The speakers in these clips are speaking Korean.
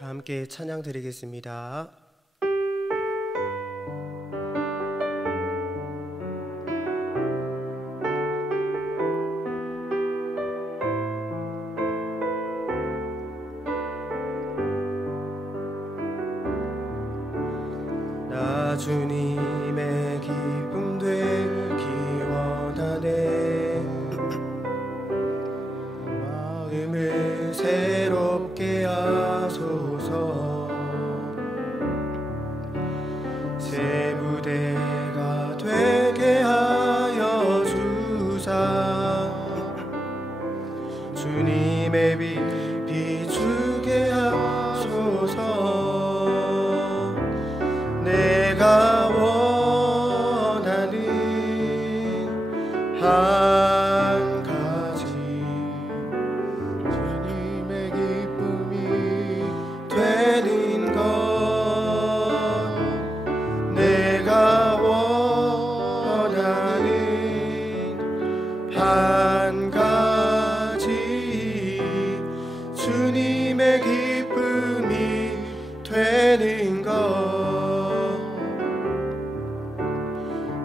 다 함께 찬양 드리겠습니다. 나 주님의 기쁨 되기 원하네. 마음을 새롭게 하소서. 새 무대가 되게 하여 주사. 주님의 빛 비추게 하소서. 내가 원하는 한 가지 주님의 기쁨이 되는 것. 내가 원하는 한 가지 주님의 기쁨이 되는 것.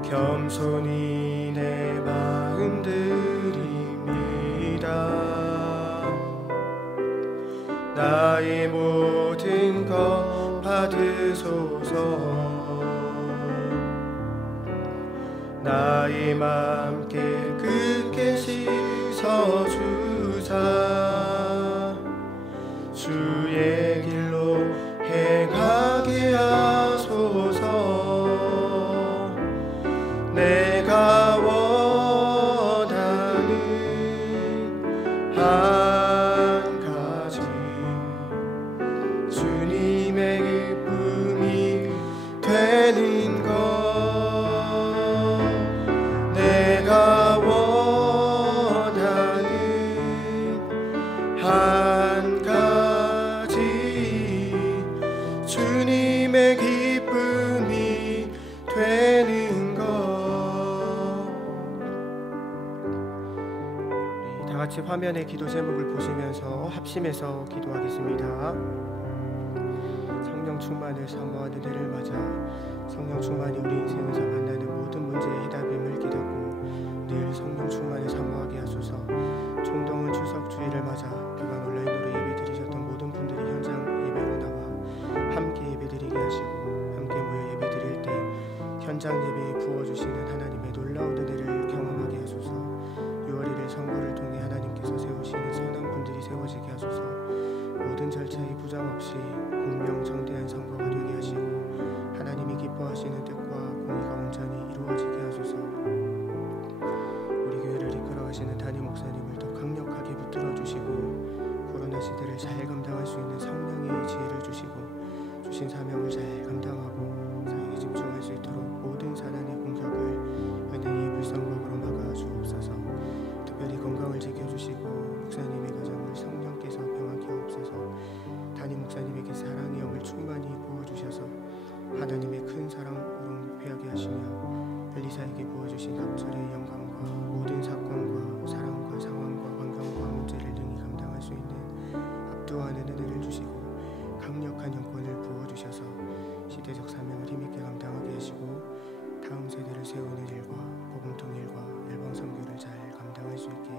겸손히 내 마음 드립니다. 나의 모든 것 받으소서. 나의 맘 깨끗게 씻어주사. 주의 길로 행하게 하소서. 내가 원하는 한 가지 주님의 기쁨이 되는 것. 내가 원하는 한 가지 주님의 기쁨이 되는 것. 다 같이 화면의 기도 제목을 보시면서 합심해서 기도하겠습니다. 성령 충만을 사모하는 해를 맞아 성령 충만이 우리 인생에서 만나는 모든 문제의 해답임을 깨닫고 늘 성령 충만을 사모하게 하소서. 총동원 추석 주일을 맞아 그간 온라인으로 예배 드리셨던 모든 분들이 현장 예배로 나와 함께 예배 드리게 하시고, 함께 모여 예배 드릴 때 현장 예배에 부어주시는 하나님의 놀라운 은혜를 경험하게 하소서. 6월 1일 선거를 통해 하나님께서 세우시는 선한 분들이 세워지게 하소서. 모든 절차에 부정 없이 공명정대한 선거가 되게 하시고 하나님이 기뻐하시는 뜻과 공의가 온전히 이루어지게 하소서. 우리 교회를 이끌어가시는 담임 목사님을 더 강력하게 붙들어 주시고 코로나 시대를 잘 감당할 수 있는 성령의 지혜를 주시고 주신 사명을 잘 감당하고 사역에 집중할 수 있도록 모든 사단의 공격을 은혜의 불성각으로 막아 주옵소서. 특별히 건강을 지켜주시고 목사님의 가정을 성령께서 평안케 하옵소서. 담임 목사님에게 사랑의 영을 충만히 부어주셔서 하나님의 큰 사랑으로 회하게 하시며 엘리사에게 부어주신 갑절의 영광과 모든 사건과 사랑과 상황과 환경과 문제를 능히 감당할 수 있는 압도하는 은혜를 주시고 강력한 영권을 부어주셔서 시대적 사명을 힘있게 감당하게 하시고 다음 세대를 세우는 일과 복음통일과 열방 선교를 잘 감당할 수 있게.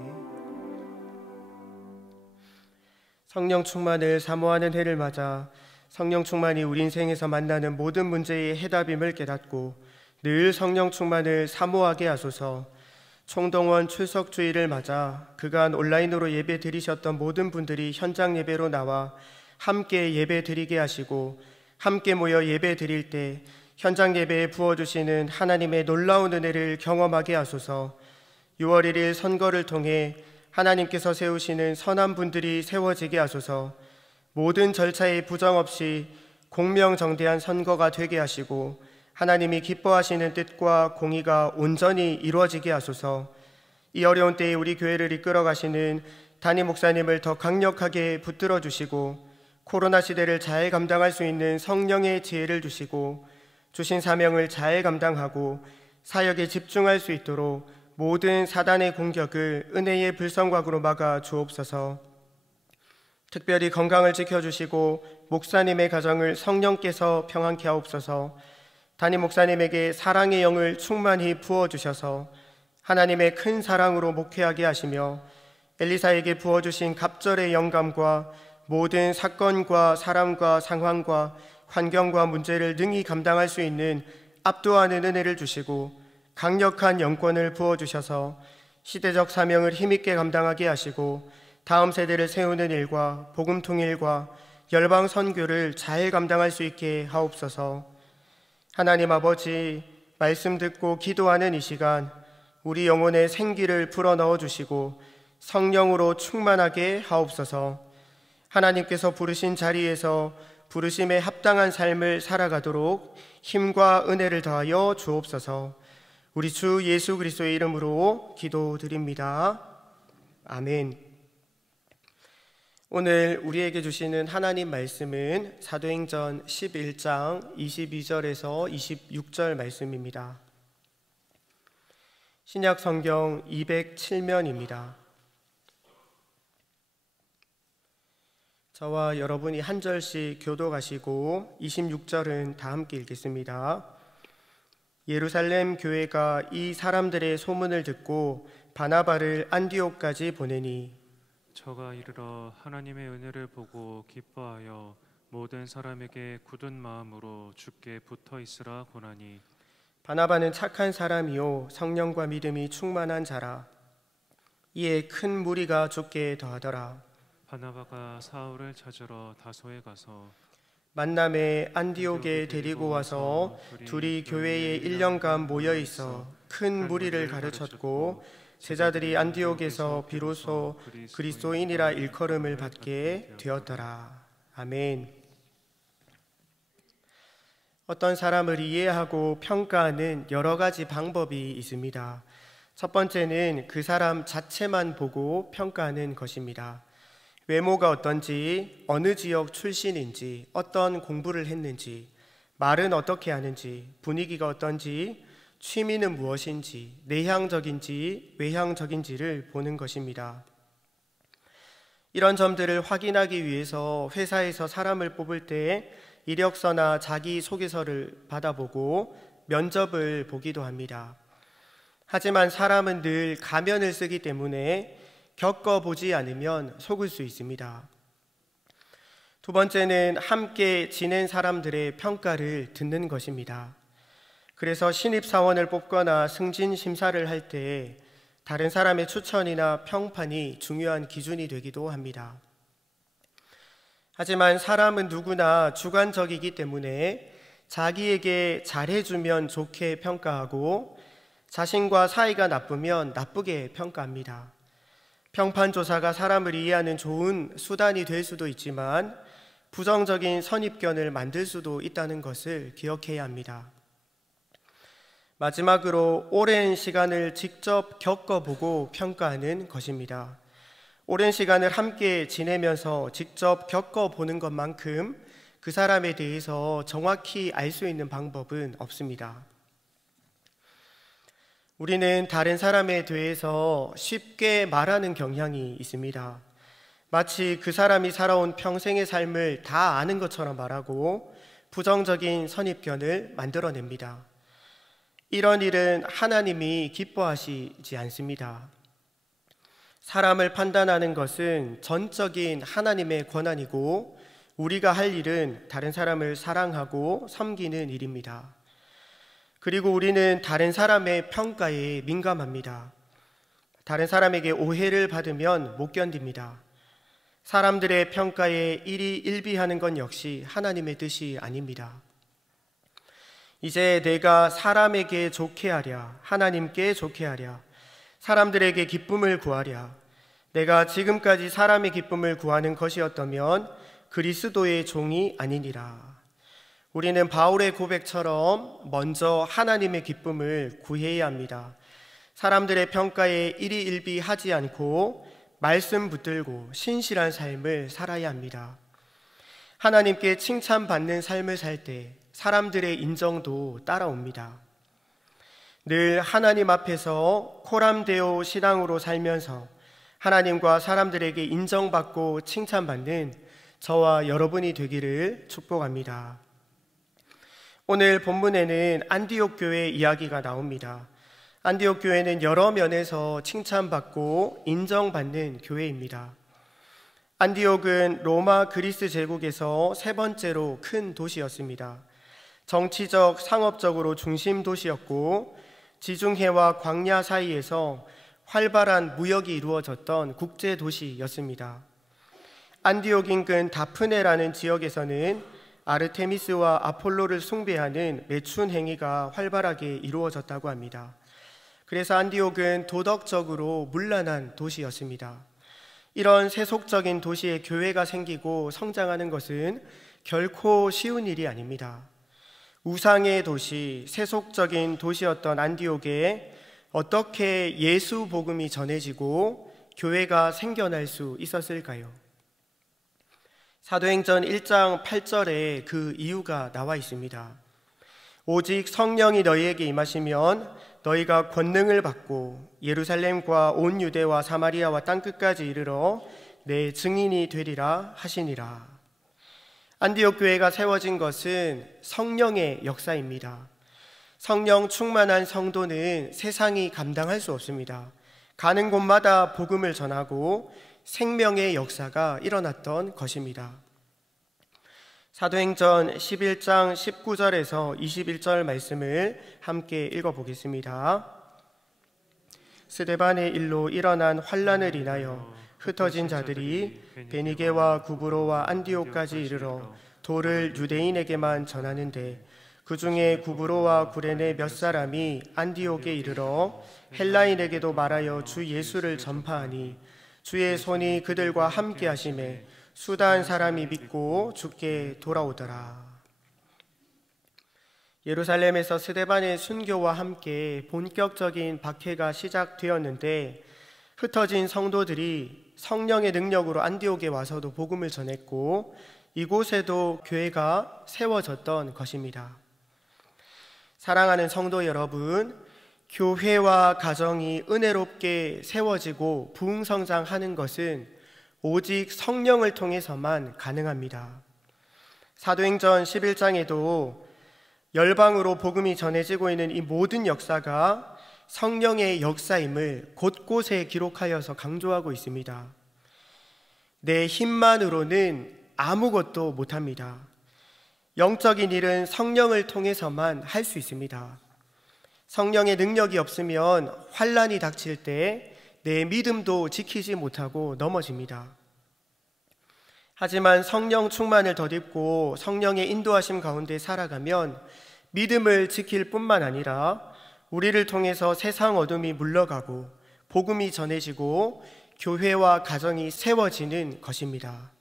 성령 충만을 사모하는 해를 맞아 성령 충만이 우리 인생에서 만나는 모든 문제의 해답임을 깨닫고 늘 성령 충만을 사모하게 하소서. 총동원 출석 주일을 맞아 그간 온라인으로 예배 드리셨던 모든 분들이 현장 예배로 나와 함께 예배 드리게 하시고 함께 모여 예배 드릴 때 현장 예배에 부어주시는 하나님의 놀라운 은혜를 경험하게 하소서. 6월 1일 선거를 통해 하나님께서 세우시는 선한 분들이 세워지게 하소서. 모든 절차에 부정 없이 공명정대한 선거가 되게 하시고 하나님이 기뻐하시는 뜻과 공의가 온전히 이루어지게 하소서. 이 어려운 때에 우리 교회를 이끌어 가시는 담임 목사님을 더 강력하게 붙들어 주시고 코로나 시대를 잘 감당할 수 있는 성령의 지혜를 주시고 주신 사명을 잘 감당하고 사역에 집중할 수 있도록 모든 사단의 공격을 은혜의 불성곽으로 막아 주옵소서. 특별히 건강을 지켜주시고 목사님의 가정을 성령께서 평안케 하옵소서. 담임 목사님에게 사랑의 영을 충만히 부어주셔서 하나님의 큰 사랑으로 목회하게 하시며 엘리사에게 부어주신 갑절의 영감과 모든 사건과 사람과 상황과 환경과 문제를 능히 감당할 수 있는 압도하는 은혜를 주시고 강력한 영권을 부어주셔서 시대적 사명을 힘있게 감당하게 하시고 다음 세대를 세우는 일과 복음 통일과 열방 선교를 잘 감당할 수 있게 하옵소서. 하나님 아버지, 말씀 듣고 기도하는 이 시간 우리 영혼에 생기를 불어넣어 주시고 성령으로 충만하게 하옵소서. 하나님께서 부르신 자리에서 부르심에 합당한 삶을 살아가도록 힘과 은혜를 더하여 주옵소서. 우리 주 예수 그리스도의 이름으로 기도드립니다. 아멘. 오늘 우리에게 주시는 하나님 말씀은 사도행전 11장 22절에서 26절 말씀입니다. 신약 성경 207면입니다. 저와 여러분이 한 절씩 교독하시고 26절은 다 함께 읽겠습니다. 예루살렘 교회가 이 사람들의 소문을 듣고 바나바를 안디옥까지 보내니 저가 이르러 하나님의 은혜를 보고 기뻐하여 모든 사람에게 굳은 마음으로 주께 붙어 있으라 고나니 바나바는 착한 사람이요 성령과 믿음이 충만한 자라. 이에 큰 무리가 죽게 더하더라. 바나바가 사울을 찾으러 다소에 가서 만남에 안디옥에 데리고 와서 둘이 교회에 1년간 모여 있어 큰 무리를 가르쳤고 제자들이 안디옥에서 비로소 그리스도인이라 일컬음을 받게 되었더라. 아멘. 어떤 사람을 이해하고 평가하는 여러 가지 방법이 있습니다. 첫 번째는 그 사람 자체만 보고 평가하는 것입니다. 외모가 어떤지, 어느 지역 출신인지, 어떤 공부를 했는지, 말은 어떻게 하는지, 분위기가 어떤지, 취미는 무엇인지, 내향적인지 외향적인지를 보는 것입니다. 이런 점들을 확인하기 위해서 회사에서 사람을 뽑을 때 이력서나 자기소개서를 받아보고 면접을 보기도 합니다. 하지만 사람은 늘 가면을 쓰기 때문에 겪어보지 않으면 속을 수 있습니다. 두 번째는 함께 지낸 사람들의 평가를 듣는 것입니다. 그래서 신입사원을 뽑거나 승진심사를 할 때 다른 사람의 추천이나 평판이 중요한 기준이 되기도 합니다. 하지만 사람은 누구나 주관적이기 때문에 자기에게 잘해주면 좋게 평가하고 자신과 사이가 나쁘면 나쁘게 평가합니다. 평판조사가 사람을 이해하는 좋은 수단이 될 수도 있지만 부정적인 선입견을 만들 수도 있다는 것을 기억해야 합니다. 마지막으로 오랜 시간을 직접 겪어보고 평가하는 것입니다. 오랜 시간을 함께 지내면서 직접 겪어보는 것만큼 그 사람에 대해서 정확히 알 수 있는 방법은 없습니다. 우리는 다른 사람에 대해서 쉽게 말하는 경향이 있습니다. 마치 그 사람이 살아온 평생의 삶을 다 아는 것처럼 말하고 부정적인 선입견을 만들어냅니다. 이런 일은 하나님이 기뻐하시지 않습니다. 사람을 판단하는 것은 전적인 하나님의 권한이고 우리가 할 일은 다른 사람을 사랑하고 섬기는 일입니다. 그리고 우리는 다른 사람의 평가에 민감합니다. 다른 사람에게 오해를 받으면 못 견딥니다. 사람들의 평가에 일희일비하는 건 역시 하나님의 뜻이 아닙니다. 이제 내가 사람에게 좋게 하랴, 하나님께 좋게 하랴, 사람들에게 기쁨을 구하랴. 내가 지금까지 사람의 기쁨을 구하는 것이었다면 그리스도의 종이 아니니라. 우리는 바울의 고백처럼 먼저 하나님의 기쁨을 구해야 합니다. 사람들의 평가에 일희일비하지 않고 말씀 붙들고 신실한 삶을 살아야 합니다. 하나님께 칭찬받는 삶을 살 때 사람들의 인정도 따라옵니다. 늘 하나님 앞에서 코람데오 신앙으로 살면서 하나님과 사람들에게 인정받고 칭찬받는 저와 여러분이 되기를 축복합니다. 오늘 본문에는 안디옥 교회 이야기가 나옵니다. 안디옥 교회는 여러 면에서 칭찬받고 인정받는 교회입니다. 안디옥은 로마 그리스 제국에서 세 번째로 큰 도시였습니다. 정치적, 상업적으로 중심 도시였고 지중해와 광야 사이에서 활발한 무역이 이루어졌던 국제 도시였습니다. 안디옥 인근 다프네라는 지역에서는 아르테미스와 아폴로를 숭배하는 매춘 행위가 활발하게 이루어졌다고 합니다. 그래서 안디옥은 도덕적으로 문란한 도시였습니다. 이런 세속적인 도시에 교회가 생기고 성장하는 것은 결코 쉬운 일이 아닙니다. 우상의 도시, 세속적인 도시였던 안디옥에 어떻게 예수 복음이 전해지고 교회가 생겨날 수 있었을까요? 사도행전 1장 8절에 그 이유가 나와 있습니다. 오직 성령이 너희에게 임하시면 너희가 권능을 받고 예루살렘과 온 유대와 사마리아와 땅끝까지 이르러 내 증인이 되리라 하시니라. 안디옥 교회가 세워진 것은 성령의 역사입니다. 성령 충만한 성도는 세상이 감당할 수 없습니다. 가는 곳마다 복음을 전하고 생명의 역사가 일어났던 것입니다. 사도행전 11장 19절에서 21절 말씀을 함께 읽어보겠습니다. 스데반의 일로 일어난 환난을 인하여 흩어진 자들이 베니게와 구브로와 안디옥까지 이르러 도를 유대인에게만 전하는데 그 중에 구브로와 구레네 몇 사람이 안디옥에 이르러 헬라인에게도 말하여 주 예수를 전파하니 주의 손이 그들과 함께 하심에 수단 사람이 믿고 주께 돌아오더라. 예루살렘에서 스데반의 순교와 함께 본격적인 박해가 시작되었는데 흩어진 성도들이 성령의 능력으로 안디옥에 와서도 복음을 전했고 이곳에도 교회가 세워졌던 것입니다. 사랑하는 성도 여러분, 교회와 가정이 은혜롭게 세워지고 부흥성장하는 것은 오직 성령을 통해서만 가능합니다. 사도행전 11장에도 열방으로 복음이 전해지고 있는 이 모든 역사가 성령의 역사임을 곳곳에 기록하여서 강조하고 있습니다. 내 힘만으로는 아무것도 못합니다. 영적인 일은 성령을 통해서만 할 수 있습니다. 성령의 능력이 없으면 환난이 닥칠 때 내 믿음도 지키지 못하고 넘어집니다. 하지만 성령 충만을 덧입고 성령의 인도하심 가운데 살아가면 믿음을 지킬 뿐만 아니라 우리를 통해서 세상 어둠이 물러가고 복음이 전해지고 교회와 가정이 세워지는 것입니다.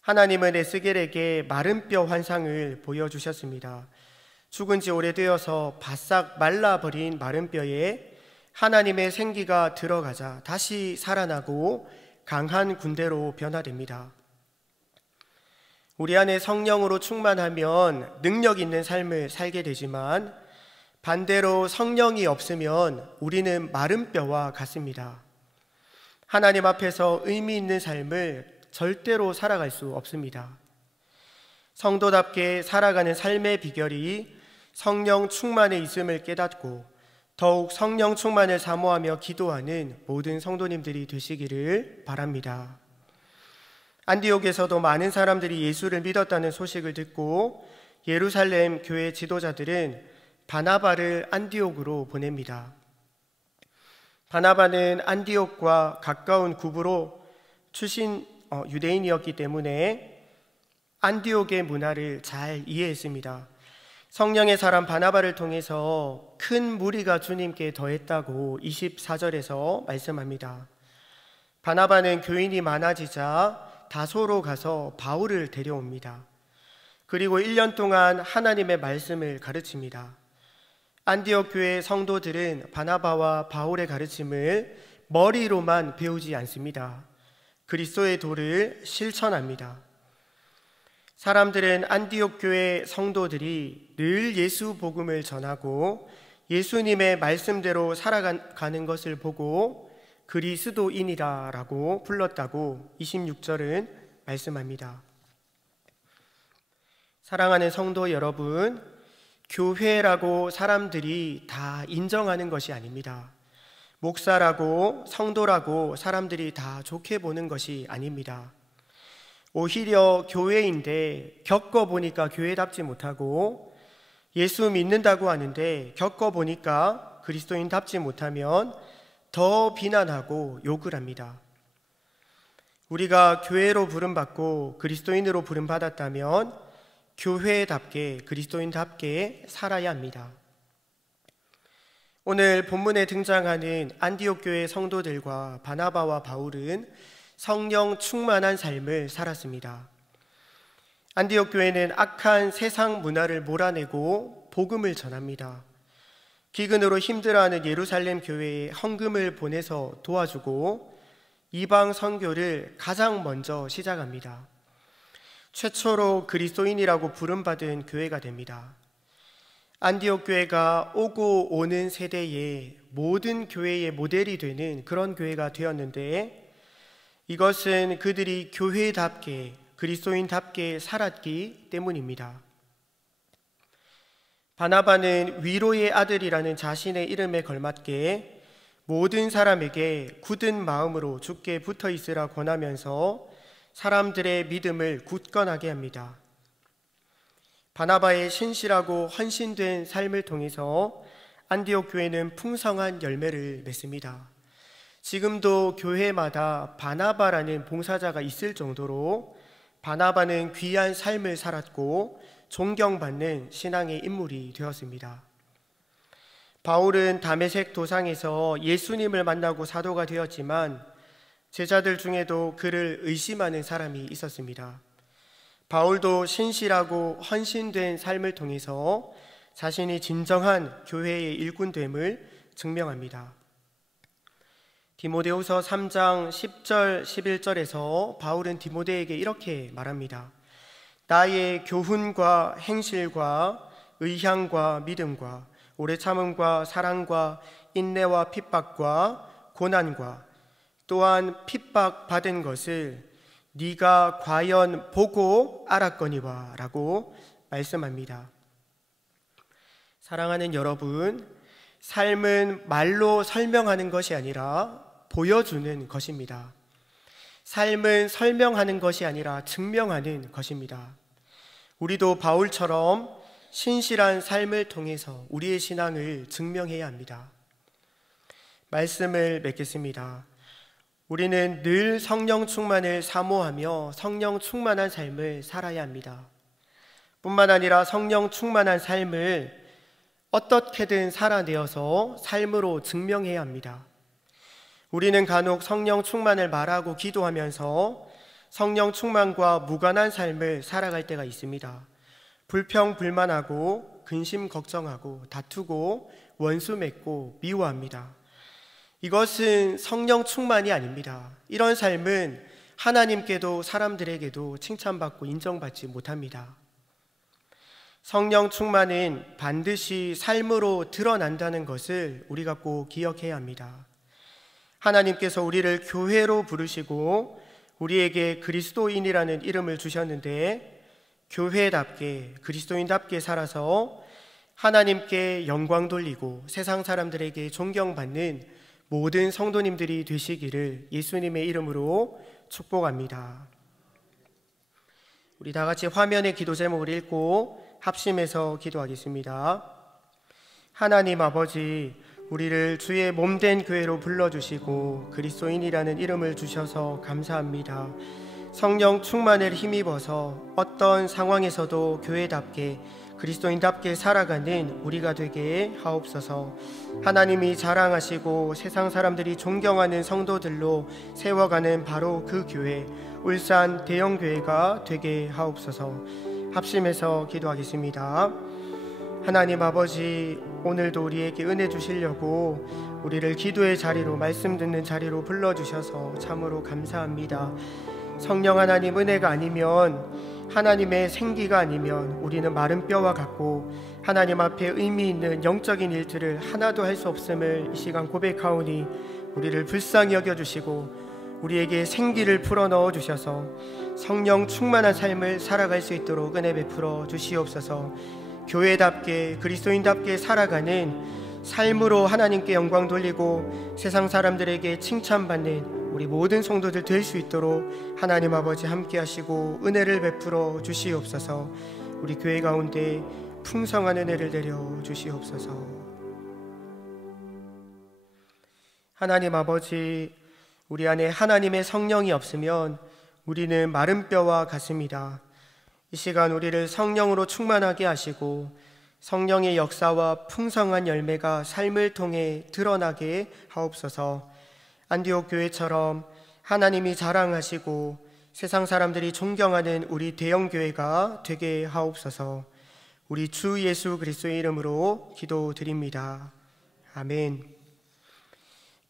하나님은 에스겔에게 마른 뼈 환상을 보여주셨습니다. 죽은 지 오래되어서 바싹 말라버린 마른 뼈에 하나님의 생기가 들어가자 다시 살아나고 강한 군대로 변화됩니다. 우리 안에 성령으로 충만하면 능력 있는 삶을 살게 되지만 반대로 성령이 없으면 우리는 마른 뼈와 같습니다. 하나님 앞에서 의미 있는 삶을 절대로 살아갈 수 없습니다. 성도답게 살아가는 삶의 비결이 성령 충만에 있음을 깨닫고 더욱 성령 충만을 사모하며 기도하는 모든 성도님들이 되시기를 바랍니다. 안디옥에서도 많은 사람들이 예수를 믿었다는 소식을 듣고 예루살렘 교회 지도자들은 바나바를 안디옥으로 보냅니다. 바나바는 안디옥과 가까운 구브로 출신 유대인이었기 때문에 안디옥의 문화를 잘 이해했습니다. 성령의 사람 바나바를 통해서 큰 무리가 주님께 더했다고 24절에서 말씀합니다. 바나바는 교인이 많아지자 다소로 가서 바울을 데려옵니다. 그리고 1년 동안 하나님의 말씀을 가르칩니다. 안디옥 교회 성도들은 바나바와 바울의 가르침을 머리로만 배우지 않습니다. 그리스도의 도를 실천합니다. 사람들은 안디옥 교회 성도들이 늘 예수 복음을 전하고 예수님의 말씀대로 살아가는 것을 보고 그리스도인이라라고 불렀다고 26절은 말씀합니다. 사랑하는 성도 여러분, 교회라고 사람들이 다 인정하는 것이 아닙니다. 목사라고 성도라고 사람들이 다 좋게 보는 것이 아닙니다. 오히려 교회인데 겪어보니까 교회답지 못하고, 예수 믿는다고 하는데 겪어보니까 그리스도인답지 못하면 더 비난하고 욕을 합니다. 우리가 교회로 부름받고 그리스도인으로 부름받았다면 교회답게 그리스도인답게 살아야 합니다. 오늘 본문에 등장하는 안디옥 교회 성도들과 바나바와 바울은 성령 충만한 삶을 살았습니다. 안디옥 교회는 악한 세상 문화를 몰아내고 복음을 전합니다. 기근으로 힘들어하는 예루살렘 교회에 헌금을 보내서 도와주고 이방 선교를 가장 먼저 시작합니다. 최초로 그리스도인이라고 부름받은 교회가 됩니다. 안디옥 교회가 오고 오는 세대의 모든 교회의 모델이 되는 그런 교회가 되었는데, 이것은 그들이 교회답게 그리스도인답게 살았기 때문입니다. 바나바는 위로의 아들이라는 자신의 이름에 걸맞게 모든 사람에게 굳은 마음으로 주께 붙어 있으라 권하면서 사람들의 믿음을 굳건하게 합니다. 바나바의 신실하고 헌신된 삶을 통해서 안디옥 교회는 풍성한 열매를 맺습니다. 지금도 교회마다 바나바라는 봉사자가 있을 정도로 바나바는 귀한 삶을 살았고 존경받는 신앙의 인물이 되었습니다. 바울은 다메섹 도상에서 예수님을 만나고 사도가 되었지만 제자들 중에도 그를 의심하는 사람이 있었습니다. 바울도 신실하고 헌신된 삶을 통해서 자신이 진정한 교회의 일꾼됨을 증명합니다. 디모데후서 3장 10절 11절에서 바울은 디모데에게 이렇게 말합니다. 나의 교훈과 행실과 의향과 믿음과 오래 참음과 사랑과 인내와 핍박과 고난과 또한 핍박 받은 것을 네가 과연 보고 알았거니와 라고 말씀합니다. 사랑하는 여러분, 삶은 말로 설명하는 것이 아니라 보여주는 것입니다. 삶은 설명하는 것이 아니라 증명하는 것입니다. 우리도 바울처럼 신실한 삶을 통해서 우리의 신앙을 증명해야 합니다. 말씀을 맺겠습니다. 우리는 늘 성령 충만을 사모하며 성령 충만한 삶을 살아야 합니다. 뿐만 아니라 성령 충만한 삶을 어떻게든 살아내어서 삶으로 증명해야 합니다. 우리는 간혹 성령 충만을 말하고 기도하면서 성령 충만과 무관한 삶을 살아갈 때가 있습니다. 불평불만하고 근심 걱정하고 다투고 원수 맺고 미워합니다. 이것은 성령 충만이 아닙니다. 이런 삶은 하나님께도 사람들에게도 칭찬받고 인정받지 못합니다. 성령 충만은 반드시 삶으로 드러난다는 것을 우리가 꼭 기억해야 합니다. 하나님께서 우리를 교회로 부르시고 우리에게 그리스도인이라는 이름을 주셨는데 교회답게 그리스도인답게 살아서 하나님께 영광 돌리고 세상 사람들에게 존경받는 모든 성도님들이 되시기를 예수님의 이름으로 축복합니다. 우리 다 같이 화면의 기도 제목을 읽고 합심해서 기도하겠습니다. 하나님 아버지, 우리를 주의 몸된 교회로 불러주시고 그리스도인이라는 이름을 주셔서 감사합니다. 성령 충만을 힘입어서 어떤 상황에서도 교회답게 그리스도인답게 살아가는 우리가 되게 하옵소서. 하나님이 자랑하시고 세상 사람들이 존경하는 성도들로 세워가는 바로 그 교회, 울산 대형교회가 되게 하옵소서. 합심해서 기도하겠습니다. 하나님 아버지, 오늘도 우리에게 은혜 주시려고 우리를 기도의 자리로, 말씀 듣는 자리로 불러주셔서 참으로 감사합니다. 성령 하나님, 은혜가 아니면, 하나님의 생기가 아니면 우리는 마른 뼈와 같고 하나님 앞에 의미 있는 영적인 일들을 하나도 할 수 없음을 이 시간 고백하오니 우리를 불쌍히 여겨주시고 우리에게 생기를 불어넣어 주셔서 성령 충만한 삶을 살아갈 수 있도록 은혜 베풀어 주시옵소서. 교회답게 그리스도인답게 살아가는 삶으로 하나님께 영광 돌리고 세상 사람들에게 칭찬받는 우리 모든 성도들 될 수 있도록 하나님 아버지 함께 하시고 은혜를 베풀어 주시옵소서. 우리 교회 가운데 풍성한 은혜를 내려 주시옵소서. 하나님 아버지, 우리 안에 하나님의 성령이 없으면 우리는 마른 뼈와 같습니다. 이 시간 우리를 성령으로 충만하게 하시고 성령의 역사와 풍성한 열매가 삶을 통해 드러나게 하옵소서. 안디옥 교회처럼 하나님이 자랑하시고 세상 사람들이 존경하는 우리 대형교회가 되게 하옵소서. 우리 주 예수 그리스도의 이름으로 기도드립니다. 아멘.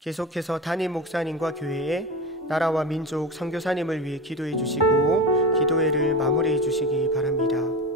계속해서 담임 목사님과 교회의 나라와 민족 선교사님을 위해 기도해 주시고 기도회를 마무리해 주시기 바랍니다.